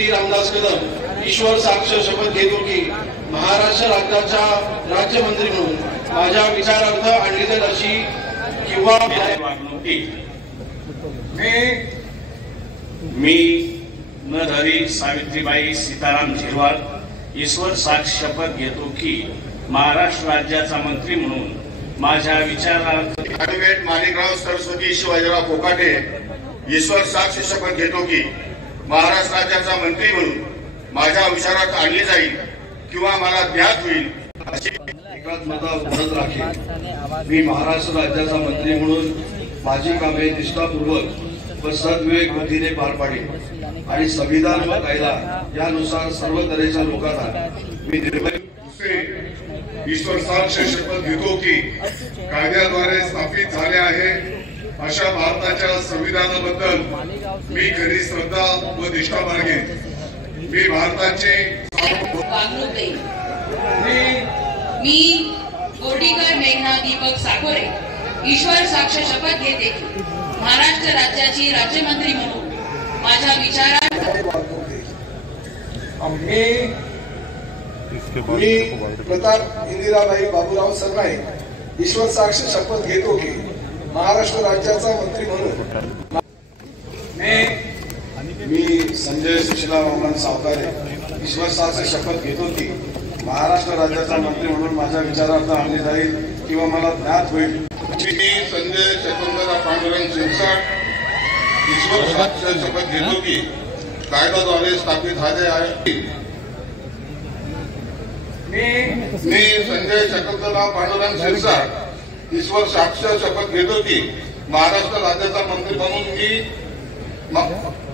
राष्ट्रपती रामदास कदम ईश्वर साक्ष शपथ घेतो की महाराष्ट्र राज्याचा राज्यमंत्री म्हणून माझ्या विचारार्थ आणली जाईल अशी किंवा मी नरहरी सावित्रीबाई सीताराम झिरवाळ ईश्वर साक्ष शपथ घेतो की महाराष्ट्र राज्याचा मंत्री म्हणून माझ्या विचारार्थ ॲडव्होकेट माणिकराव सरस्वती शिवाजीराव कोकाटे ईश्वर साक्ष शपथ घेतो की महाराष्ट्र राज्याचा मंत्री म्हणून माझ्या विचारार्थ आणली जाईल किंवा मला ज्ञात होईल अशी एकात्मता बनत राखेल। मी महाराष्ट्र राज्याचा मंत्री म्हणून माझी कामे निष्ठापूर्वक व सद्विवेक बुद्धीने पार पाडेन आणि संविधान व कायदा यानुसार सर्व तऱ्हेच्या लोकांना मी निर्भय ईश्वर साक्ष शपथ घेतो की कायद्याद्वारे स्थापित झाले आहे अशा भारताच्या संविधानाबद्दल मी खरी श्रद्धा व निष्ठा बाळगेन। मी भारताची मी कोर्डीकर मेघना दीपक साकोरे ईश्वर साक्ष शपथ घेते की महाराष्ट्र राज्याची राज्यमंत्री म्हणून माझ्या विचारात मी प्रताप इंदिराबाई बाबूराव सरनाईक ईश्वर साक्ष शपथ घेतो की महाराष्ट्र राज्याचा मंत्री म्हणून मी संजय सुशीला वामन सावकारे ईश्वर साक्ष शपथ घेतो की महाराष्ट्र राज्याचा मंत्री म्हणून माझ्या विचारार्थ आणली जाईल किंवा मला ज्ञात होईल। मी संजय शकुंतला पांडुरंग शिरसाट ईश्वर साक्ष शपथ घेतो की कायद्याद्वारे स्थापित झाले आहे। मी संजय शकुंतला पांडुरंग शिरसाट ईश्वर साक्ष शपथ घेतो की महाराष्ट्र राज्याचा मंत्री म्हणून मी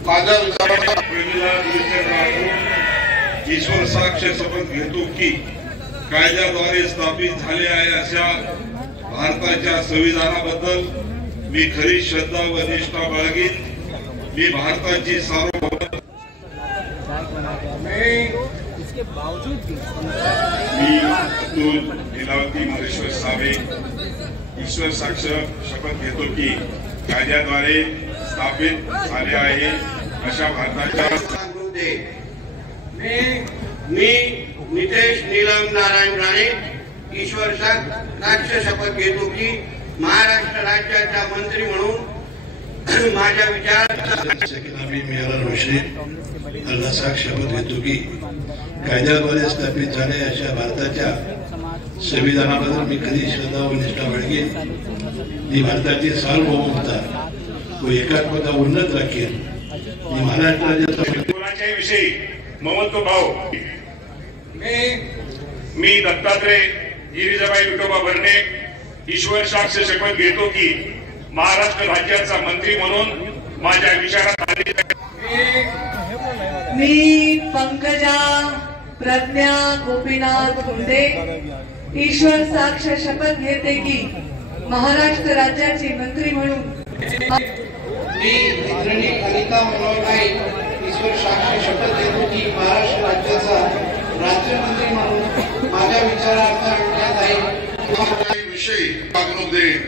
माझ्या विचारार्थ ईश्वर साक्ष शपथ घेतो की कायद्याद्वारे स्थापित झाले आहे अशा भारताच्या संविधानाबद्दल मी खरी श्रद्धा व निष्ठा बाळगीन। मी भारताची सार्वभौम मी अतुल लीलावती महेश्वर सावे ईश्वर साक्ष शपथ घेतो की कायद्याद्वारे स्थापित झाले आहे अशा भारताच्या मी नितेश नीलम नारायण राणे ईश्वर साक्ष शपथ घेतो की महाराष्ट्र राज्याचा मंत्री म्हणून माझ्या विचारात साक्ष शपथ घेतो की कायद्याद्वारे स्थापित झाले अशा भारताच्या संविधानाबद्दल मी कधी श्रद्धा व निष्ठा बाळगेन। मी भारताची सार्वभौमता व एकात्मता उन्नत राखेन। मी महाराष्ट्र राज्याचा विषयी ममत्व भाव मी दत्तात्रय गिरिजाबाई विठोबा भरणे ईश्वर साक्ष शपथ घेतो की महाराष्ट्र राज्याचा मंत्री म्हणून माझ्या विचारात आले। मी पंकजा प्रज्ञा गोपीनाथ गुंडे ईश्वर साक्ष शपथ घेते की महाराष्ट्र राज्याचे मंत्री म्हणून मी इंद्रणी अनिता मनोहर नाईक ईश्वर साक्ष शपथ घेतो की महाराष्ट्र राज्याचा राज्यमंत्री म्हणून माझ्या विचारार्थ आणण्यात आहे विषयी वागणूक देईन।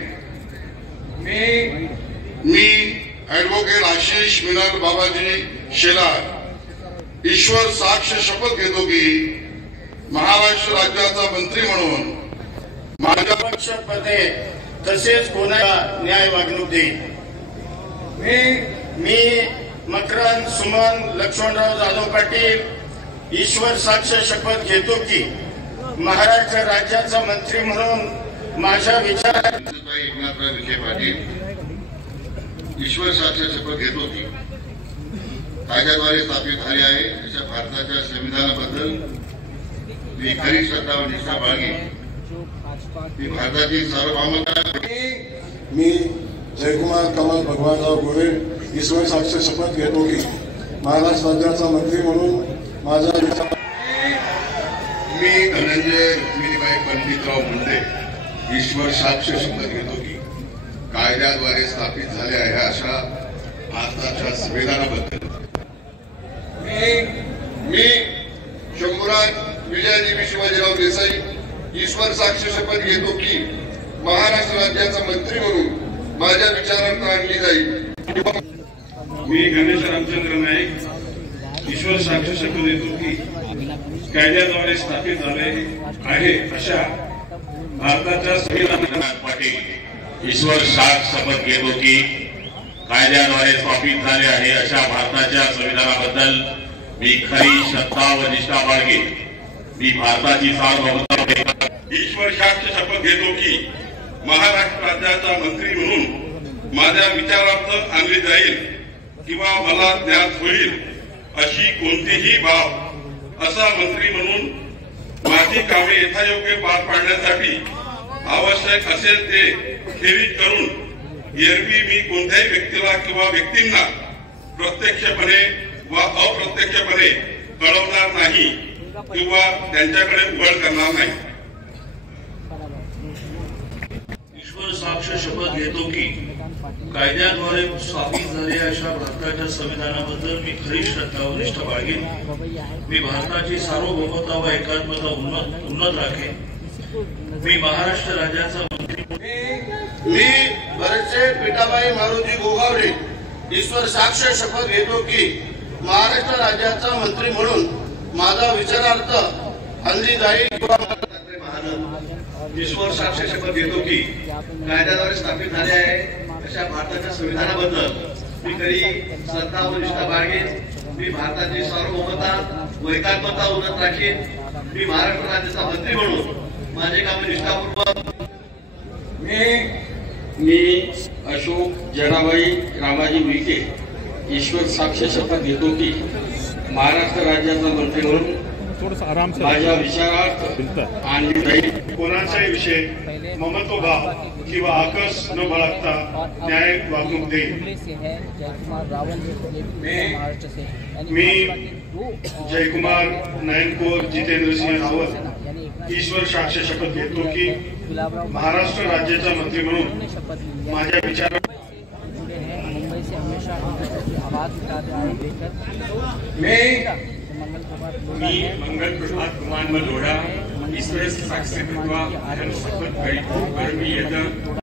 मी ॲडव्होकेट आशिष मिनल बाबाजी शेलार ईश्वर साक्ष शपथ घेतो की महाराष्ट्र राज्याचा मंत्री म्हणून माझ्या पक्षपदे तसेच कोणाला न्याय वागणूक देईन। मी मकरंद सुमन लक्ष्मणराव जाधव पाटील ईश्वर साक्ष शपथ घेतो की महाराष्ट्र राज्याचा मंत्री म्हणून माझ्या विचारात एकनाथराव विखे पाटील ईश्वर साक्ष शपथ घेतो की कायद्याद्वारे स्थापित झाले आहे अशा भारताच्या संविधानाबद्दल मी खरी श्रद्धा व निष्ठा बाळगेन। मी भारताची सार्वभौमता मी जयकुमार कमल भगवानराव गोरे ईश्वर साक्ष शपथ घेतो की महाराष्ट्र राज्याचा मंत्री म्हणून माझ्या विचार मी धनंजय रुक्मिणीबाई पंडितराव मुंडे ईश्वर साक्ष शपथ घेतो की कायद्याद्वारे स्थापित झाले आहे अशा भारताच्या संविधानाबद्दल मी शंभूराज विजयदेवी शिवाजीराव देसाई ईश्वर साक्ष शपथ घेतो की महाराष्ट्र राज्याचा मंत्री म्हणून माझ्या विचारार्थ आणली जाईल। मी गणेश रामचंद्र नाईक ईश्वर साक्ष शपथ घेतो की कायद्याद्वारे स्थापित झाले आहे अशा भारताच्या संविधानात पाटील ईश्वर साक्ष शपथ घेतो की कायद्याद्वारे स्थापित झाले आहे अशा भारताच्या संविधानाबद्दल मी खरी श्रद्धा व निष्ठा बाळगेन. मी भारताची सार्वभौमता. ईश्वर साक्ष शपथ घेतो की महाराष्ट्र राज्याचा मंत्री म्हणून माझ्या विचारार्थ आणली जाईल किंवा मला ज्ञात होईल अशी कोणतीही बाब असा मंत्री म्हणून माझी कामे यथायोग्य पार पाडण्यासाठी आवश्यक असेल ते खेरीज करून एरवी मी कोणत्याही व्यक्तीला किंवा व्यक्तींना प्रत्यक्षपणे वा अप्रत्यक्षपणे कळवणार नाही किंवा त्यांच्याकडे उघड करणार नाही. ईश्वर साक्ष शपथ घेतो की कायद्याद्वारे स्थापित झालेल्या अशा भारताच्या संविधानाबद्दल मी खरी श्रद्धा व निष्ठा बाळगेन. मी भारताची सार्वभौमता व एकात्मता उन्नत राखेन. मी महाराष्ट्र राज्याचा मंत्री. मी बरेचसे पिठाबाई मारुती गोगावले ईश्वर साक्ष शपथ घेतो की महाराष्ट्र राज्याचा मंत्री म्हणून माझा विचारार्थ आणली जाईल किंवा ईश्वर साक्ष शपथ घेतो की कायद्याद्वारे स्थापित झाले आहे अशा भारताच्या संविधानाबद्दल मी खरी श्रद्धा व निष्ठा बाळगेन. मी भारताची सार्वभौमता व एकात्मता उन्नत राखीन. मी महाराष्ट्र राज्याचा मंत्री म्हणून माझे काम निष्ठापूर्वक. मी अशोक जनाबाई रामाजी विखे ईश्वर साक्ष शपथ घेतो की महाराष्ट्र राज्याचा मंत्री म्हणून माझ्या विचारार्थ आणली जाईल. कोणाचाही विषय ममत्वभाव किंवा आकस न बाळगता न्याय वागणूक देईल. मी जयकुमार नयनकोर जितेंद्रसिंह रावत ईश्वर साक्ष शपथ घेतो की महाराष्ट्र राज्याचा मंत्री म्हणून माझ्या विचारात मी मंगल प्रभात कुमार मलोड़ा ईश्वर साक्ष शपथ